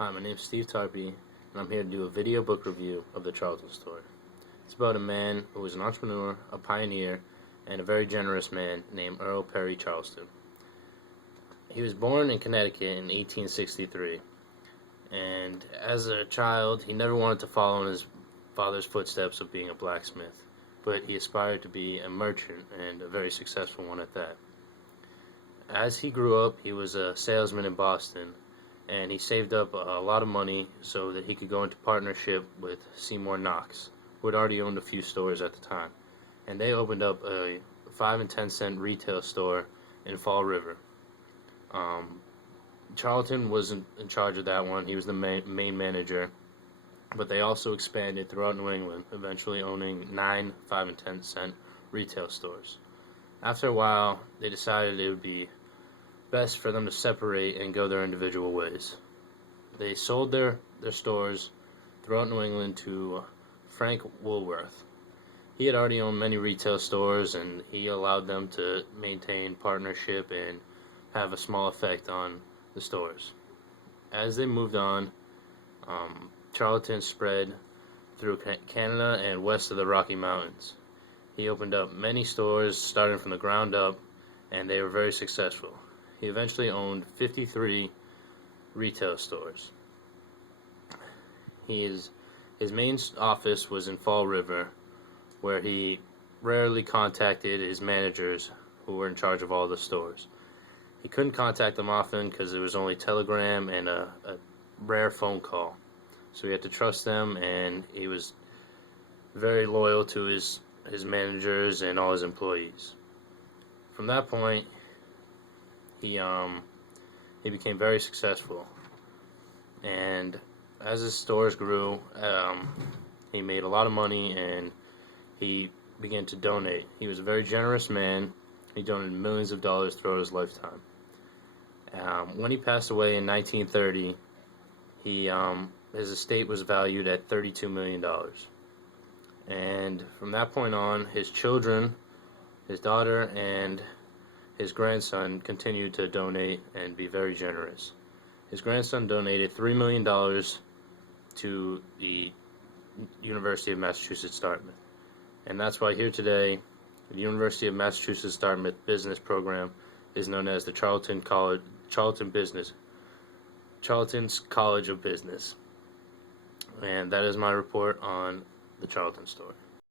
Hi, my name is Steve Tarpey, and I'm here to do a video book review of the Charlton story. It's about a man who was an entrepreneur, a pioneer, and a very generous man named Earl Perry Charlton. He was born in Connecticut in 1863, and as a child, he never wanted to follow in his father's footsteps of being a blacksmith, but he aspired to be a merchant, and a very successful one at that. As he grew up, he was a salesman in Boston, and he saved up a lot of money so that he could go into partnership with Seymour Knox, who had already owned a few stores at the time. And they opened up a 5 and 10 cent retail store in Fall River. Charlton wasn't in charge of that one. He was the main manager, but they also expanded throughout New England, eventually owning 9 5 and 10 cent retail stores. After a while, they decided it would be best for them to separate and go their individual ways. They sold their stores throughout New England to Frank Woolworth. He had already owned many retail stores, and he allowed them to maintain partnership and have a small effect on the stores. As they moved on, Charlton spread through Canada and west of the Rocky Mountains. He opened up many stores starting from the ground up, and they were very successful. He eventually owned 53 retail stores. His main office was in Fall River, where he rarely contacted his managers who were in charge of all the stores. He couldn't contact them often because there was only telegram and a rare phone call. So he had to trust them, and he was very loyal to his managers and all his employees. From that point, he became very successful, and as his stores grew, he made a lot of money, and he began to donate. He was a very generous man. He donated millions of dollars throughout his lifetime. When he passed away in 1930, his estate was valued at $32 million. And from that point on, his children, his daughter, and his grandson continued to donate and be very generous. His grandson donated $3 million to the University of Massachusetts Dartmouth. And that's why here today, the University of Massachusetts Dartmouth Business Program is known as the Charlton's College of Business. And that is my report on the Charlton story.